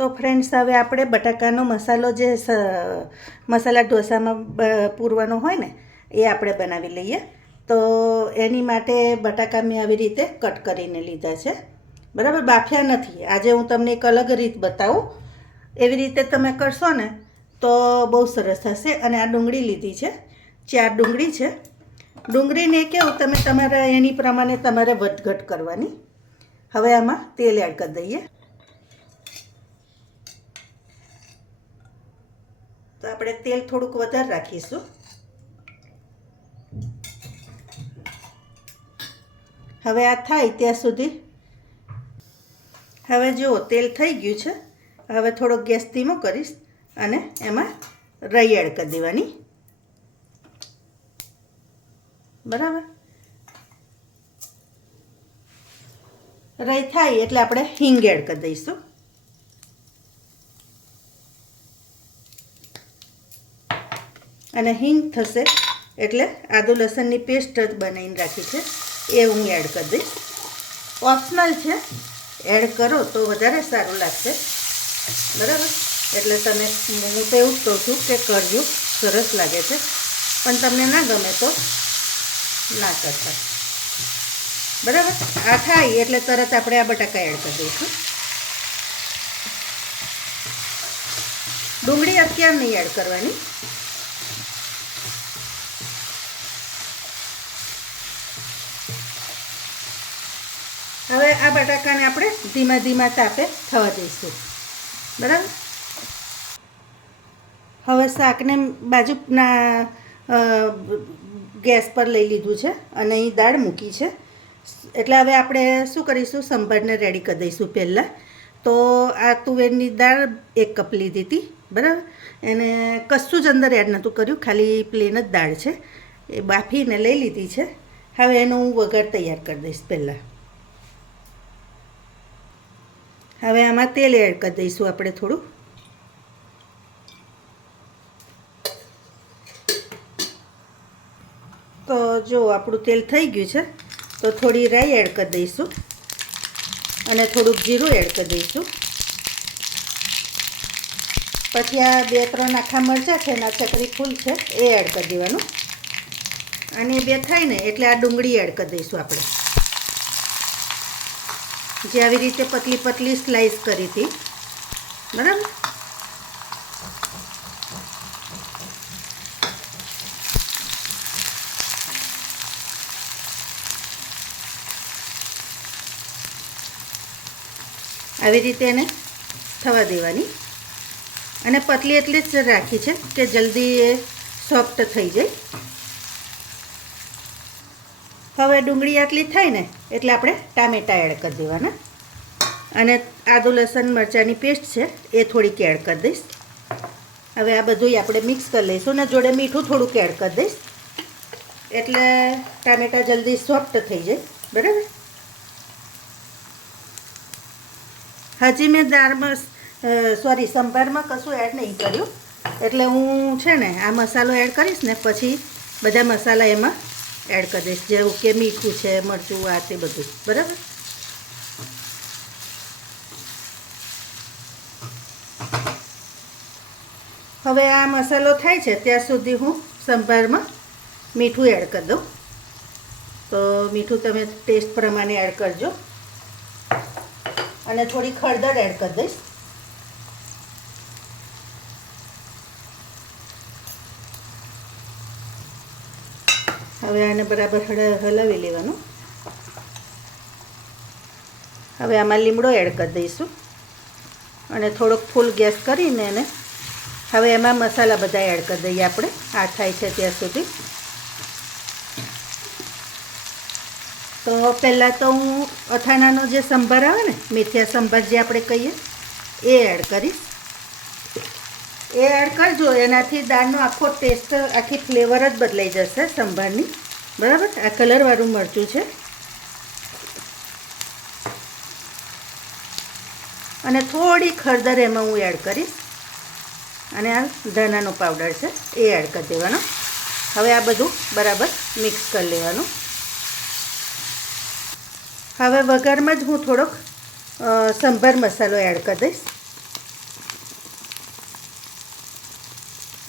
તો ફ્રેન્ડ્સ, હવે આપણે બટાકાનો મસાલો જે મસાલા ઢોસામાં પૂરવાનો હોય ને એ આપણે બનાવી લઈએ. તો એની માટે બટાકા મેં આવી રીતે કટ કરીને લીધા છે, બરાબર. બાફ્યા નથી. આજે હું તમને એક અલગ રીત બતાવું. એવી રીતે તમે કરશો ને તો બહુ સરસ થશે. અને આ ડુંગળી લીધી છે, 4 ડુંગળી છે. ડુંગળીને કેવું તમે તમારા એની પ્રમાણે તમારે વધઘટ કરવાની. હવે આમાં તેલ એડ કરી દઈએ. તો આપણે તેલ થોડુંક વધારે રાખીશું. હવે આ થાય ત્યાં સુધી હવે જુઓ તેલ થઈ ગયું છે. હવે થોડોક ગેસ ધીમો કરીશ અને એમાં રાઈ એડ કરી દેવાની, બરાબર. રાઈ થાય એટલે આપણે હિંગ એડ કરી દઈશું. અને હિંગ થશે એટલે આદુ લસણની પેસ્ટ જ બનાવીને રાખી છે એ હું એડ કરી દઈશ. ઓપ્શનલ છે, એડ કરો તો વધારે સારું લાગશે, બરાબર. એટલે તમે, હું તો એવું જ કહું છું કે કરજો, સરસ લાગે છે. પણ તમને ના ગમે તો ના કરતા, બરાબર. આ થાય એટલે તરત આપણે આ બટાકા એડ કરી દઈશું. ડુંગળી અત્યારે નહીં એડ કરવાની. હવે આ બટાકાને આપણે ધીમા ધીમા તાપે થવા દઈશું, બરાબર. હવે શાકને બાજુના ગેસ પર લઈ લીધું છે અને અહીં દાળ મૂકી છે. એટલે હવે આપણે શું કરીશું, સંભારને રેડી કરી દઈશું પહેલાં. તો આ તુવેરની દાળ 1 કપ લીધી હતી, બરાબર. એને કશું જ અંદર એડ નહોતું કર્યું, ખાલી પ્લેન જ દાળ છે, એ બાફીને લઈ લીધી છે. હવે એનો હું વઘાર તૈયાર કરી દઈશ પહેલાં. હવે આમાં તેલ એડ કરી દઈશું આપણે થોડું. તો જો આપણું તેલ થઈ ગયું છે, તો થોડી રાઈ એડ કરી દઈશું અને થોડુંક જીરું એડ કરી દઈશું. પછી આ 2-3 આખા મરચાં છે ને ચકરી ફૂલ છે એ એડ કરી દેવાનું. અને બે થાય ને એટલે આ ડુંગળી એડ કરી દઈશું આપણે, જે આવી રીતે પતલી પતલી સ્લાઈસ કરી હતી, બરાબર. આવી રીતે એને થવા દેવાની. અને પતલી એટલી જ રાખી છે કે જલ્દી એ સોફ્ટ થઈ જાય. હવે ડુંગળી આટલી થાય ને એટલે આપણે ટામેટાં એડ કરી દેવાના. અને આદુ લસણ મરચાંની પેસ્ટ છે એ થોડીક એડ કરી દઈશ. હવે આ બધું આપણે મિક્સ કરી લઈશું ને જોડે મીઠું થોડુંક એડ કરી દઈશ એટલે ટામેટાં જલ્દી સોફ્ટ થઈ જાય, બરાબર. હજી મેં સંભારમાં કશું એડ નહીં કર્યું. એટલે હું છે ને આ મસાલો એડ કરીશ ને પછી બધા મસાલા એમાં એડ કરી દઈશ, જેવું કે મીઠું છે, મરચું, આ તે બધું, બરાબર. હવે આ મસાલો થાય છે ત્યાં સુધી હું સંભારમાં મીઠું એડ કરી દઉં. તો મીઠું તમે ટેસ્ટ પ્રમાણે એડ કરજો. અને થોડી હળદર એડ કરી દઈશ. હવે આને બરાબર હલાવી લેવાનું. હવે આમાં લીમડો એડ કરી દઈશું અને થોડોક ફૂલ ગેસ કરીને એને હવે એમાં મસાલા બધા એડ કરી દઈએ આપણે. આ થાય છે ત્યાં સુધી. તો પહેલાં તો હું અથાણાનો જે સંભાર આવે ને, મેથિયા સંભાર જે આપણે કહીએ, એ એડ કરીશ. એ એડ કરજો, એનાથી દાળનો આખો ટેસ્ટ, આખી ફ્લેવર જ બદલાઈ જશે સંભારની, બરાબર. આ કલરવાળું મરચું છે. અને થોડી હળદર એમાં હું એડ કરીશ. અને આ ધાણાનો પાવડર છે એ એડ કરી દેવાનો. હવે આ બધું બરાબર મિક્સ કરી લેવાનું. હવે વઘારમાં જ હું થોડોક સંભાર મસાલો એડ કરી દઈશ.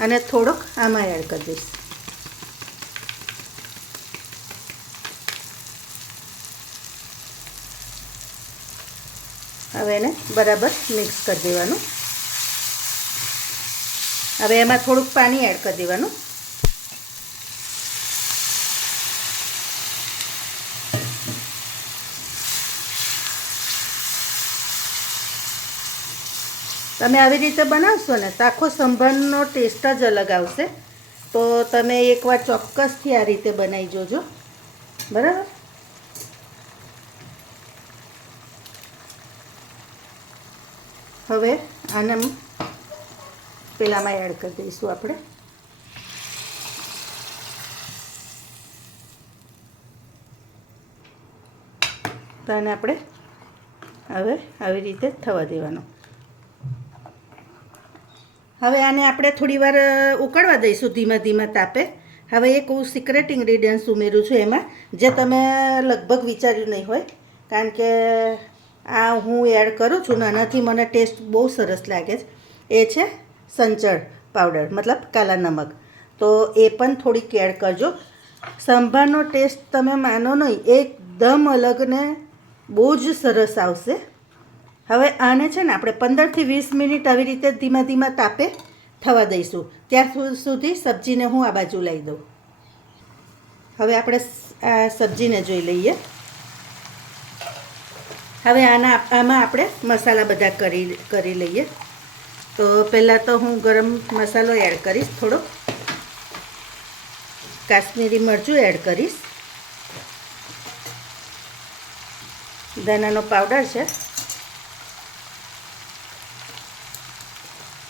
અને થોડોક આમાં એડ કરી દઈશ. હવે એને બરાબર મિક્સ કરી દેવાનું. હવે એમાં થોડુંક પાણી એડ કરી દેવાનું. તમે આવી રીતે બનાવશો ને તો આખો સંભારનો ટેસ્ટ જ અલગ આવશે. તો તમે એકવાર ચોક્કસથી આ રીતે બનાવી જોજો, બરાબર. હવે આને પેલામાં એડ કરી દઈશું આપણે. તો આને આપણે હવે આવી રીતે થવા દેવાનું. હવે આને આપણે થોડી વાર ઉકળવા દઈશું ધીમા તાપે. હવે એક હું સિક્રેટ ઇન્ગ્રીડિયન્ટ્સ ઉમેરું છું એમાં, જે તમે લગભગ વિચાર્યું નહીં હોય, કારણ કે આ હું એડ કરું છું ને આનાથી મને ટેસ્ટ બહુ સરસ લાગે છે. એ છે સંચળ પાવડર, મતલબ કાલા નમક. તો એ પણ થોડીક એડ કરજો. સંભારનો ટેસ્ટ તમે માનો નહીં, એકદમ અલગ ને બહુ જ સરસ આવશે. હવે આને છે ને આપણે 15થી 20 મિનિટ આવી રીતે ધીમા તાપે થવા દઈશું. ત્યાં સુધી સબ્જીને હું આ બાજુ લઈ દઉં. હવે આપણે આ સબ્જીને જોઈ લઈએ. હવે આમાં આપણે મસાલા બધા કરી લઈએ. તો પહેલાં તો હું ગરમ મસાલો એડ કરીશ, થોડો કાશ્મીરી મરચું એડ કરીશ, ધાણાનો પાવડર છે,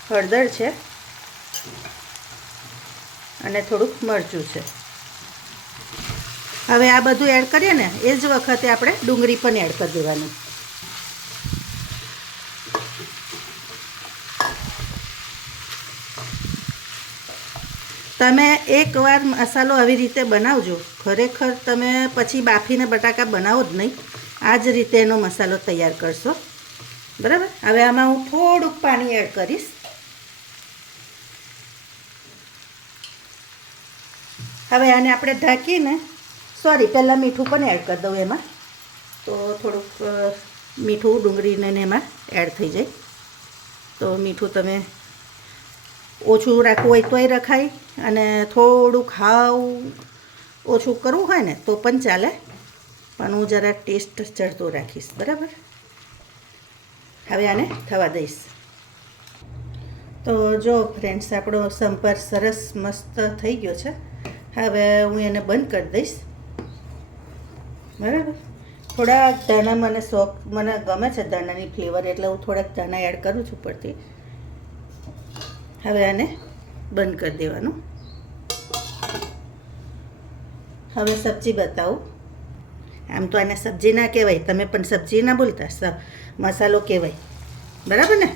હળદર છે અને થોડુંક મરચું છે. હવે આ બધું એડ કરીએ ને એ જ વખતે આપણે ડુંગળી પણ એડ કરી દેવાની. તમે એકવાર મસાલો આવી રીતે બનાવજો, ખરેખર તમે પછી બાફીને બટાકા બનાવો જ નહીં, આ જ રીતે એનો મસાલો તૈયાર કરશો, બરાબર. હવે આમાં હું થોડુંક પાણી એડ કરીશ. હવે આને આપણે ઢાંકીને, પહેલાં મીઠું પણ એડ કરી દઉં એમાં, તો થોડુંક મીઠું ડુંગળીને એમાં એડ થઈ જાય. તો મીઠું તમે ઓછું રાખવું હોય તોય રખાય, અને થોડુંક હાવ ઓછું કરવું હોય ને તો પણ ચાલે, પણ હું જરા ટેસ્ટ ચડતો રાખીશ, બરાબર. હવે આને થવા દઈશ. તો જો ફ્રેન્ડ્સ, આપણો સંભાર સરસ મસ્ત થઈ ગયો છે. હવે હું એને બંધ કરી દઈશ, બરાબર. થોડા ધાણા મને ગમે છે ધાણાની ફ્લેવર, એટલે હું થોડાક ધાણા એડ કરું છું ઉપરથી. હવે આને બંધ કરી દેવાનું. હવે સબ્જી બતાવું. આમ તો આને સબ્જી ના કહેવાય, તમે પણ સબ્જી ના બોલતા, મસાલો કહેવાય, બરાબર ને.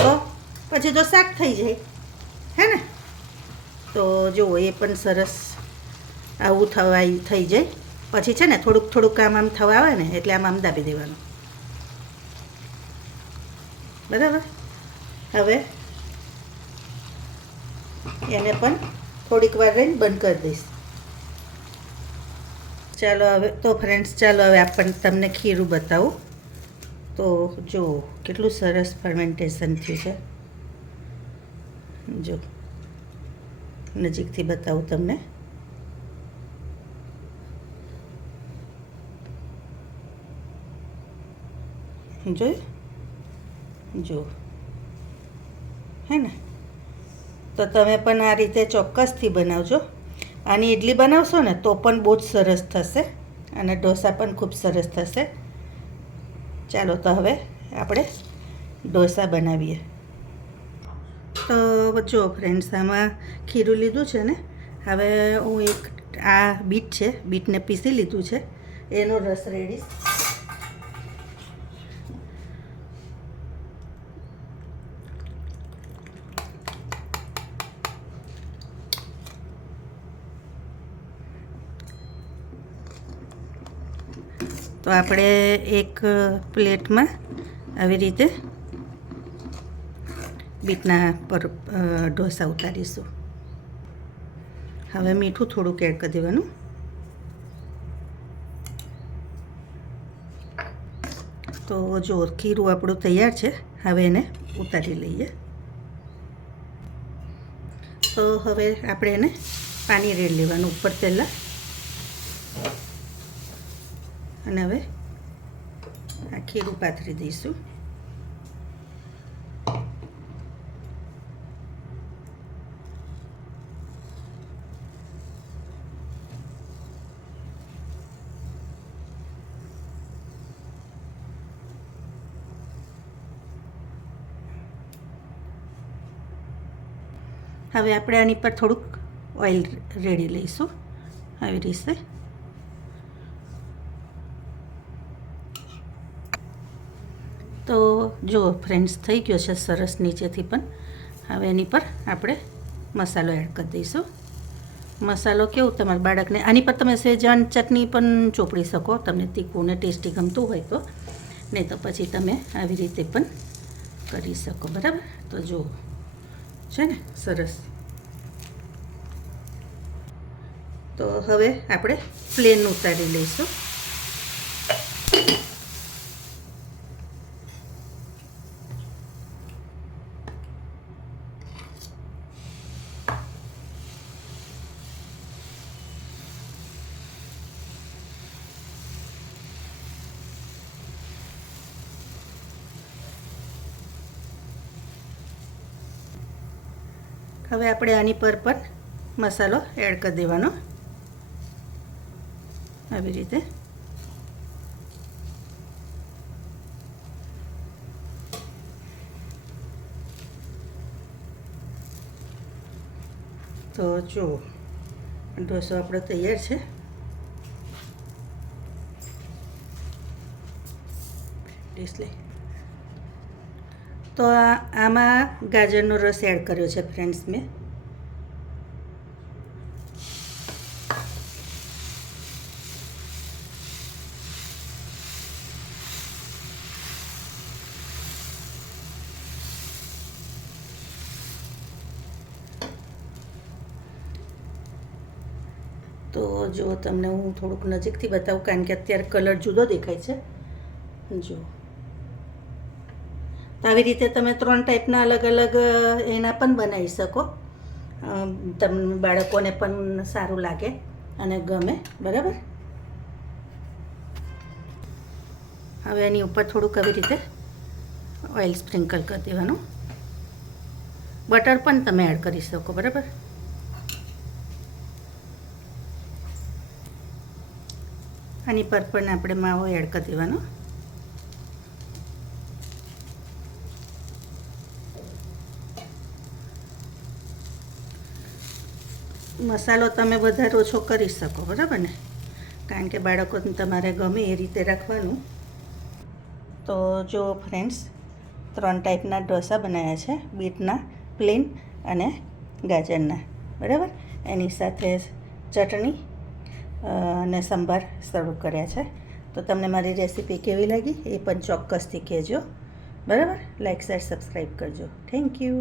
તો પછી તો શાક થઈ જાય, હે ને. તો જુઓ, એ પણ સરસ આવું થઈ જાય. પછી છે ને થોડુંક આમ થવા આવે ને એટલે આમ દાબી દેવાનું, બરાબર. હવે એને પણ થોડીક વાર રહીને બંધ કરી દઈશ. ચાલો હવે તો ફ્રેન્ડ્સ, આપણે તમને ખીરું બતાવું. તો જુઓ કેટલું સરસ ફર્મેન્ટેશન થયું છે. જો નજીકથી બતાવું તમને. જો હે ને. તો તમે પણ આ રીતે ચોક્કસથી બનાવજો. આની ઇડલી બનાવશો ને તો પણ બહુ જ સરસ થશે, અને ઢોસા પણ ખૂબ સરસ થશે. ચાલો તો હવે આપણે ઢોસા બનાવીએ. તો જો ફ્રેન્ડ્સ, આમાં ખીરું લીધું છે ને. હવે હું આ બીટ છે, બીટને પીસી લીધું છે, એનો રસ રેડીશ. તો આપણે એક પ્લેટમાં આવી રીતે બીટના પર ઢોસા ઉતારીશું. હવે મીઠું થોડુંક એડ કરી દેવાનું. તો જો ખીરું આપણું તૈયાર છે. હવે એને ઉતારી લઈએ. તો હવે આપણે એને પાણી રેડી લેવાનું ઉપર પહેલાં, અને હવે આ ખીરું પાથરી દઈશું. હવે આપણે આની પર થોડુંક ઓઇલ રેડી લઈશું આવી રીતે. તો જો ફ્રેન્ડ્સ થઈ ગયો છે સરસ નીચેથી પણ. હવે એની પર આપણે મસાલો એડ કરી દઈશું. મસાલો કેવું તમારા બાળકને, આની પર તમે સેજવાન ચટણી પણ ચોપડી શકો, તમને તીખું ને ટેસ્ટી ગમતું હોય તો, નહીં તો પછી તમે આવી રીતે પણ કરી શકો. બરાબર, તો જો છે ને સરસ. તો હવે આપણે પ્લેન ઉતારી લઈશું. હવે આપણે આની પર પણ મસાલો એડ કરી દેવાનો આવી રીતે. તો જો ઢોસો આપણો તૈયાર છે. તો આમાં ગાજરનો રસ એડ કર્યો છે ફ્રેન્ડ્સ મેં. તો જો તમને હું થોડુંક નજીકથી બતાવું, કારણ કે અત્યારે કલર જુદો દેખાય છે. જો તો આવી રીતે તમે 3 ટાઈપના અલગ અલગ એના પણ બનાવી શકો. તમને બાળકોને પણ સારું લાગે અને ગમે. બરાબર, હવે એની ઉપર થોડુંક આવી રીતે ઓઇલ સ્પ્રિંકલ કરી દેવાનું. બટર પણ તમે એડ કરી શકો. બરાબર, આની પર પણ આપણે માવો એડ કરી દેવાનો. મસાલો તમે વધારે ઓછો કરી શકો. બરાબર ને, કારણ કે બાળકોને તમારે ગમે એ રીતે રાખવાનું. તો જો ફ્રેન્ડ્સ 3 ટાઈપના ઢોસા બનાવ્યા છે, બીટના, પ્લેન અને ગાજરના. બરાબર, એની સાથે ચટણી અને સંભાર સર્વ કર્યા છે. તો તમને મારી રેસીપી કેવી લાગી એ પણ ચોક્કસથી કહેજો. બરાબર, લાઈક શેર સબસ્ક્રાઈબ કરજો. Thank you.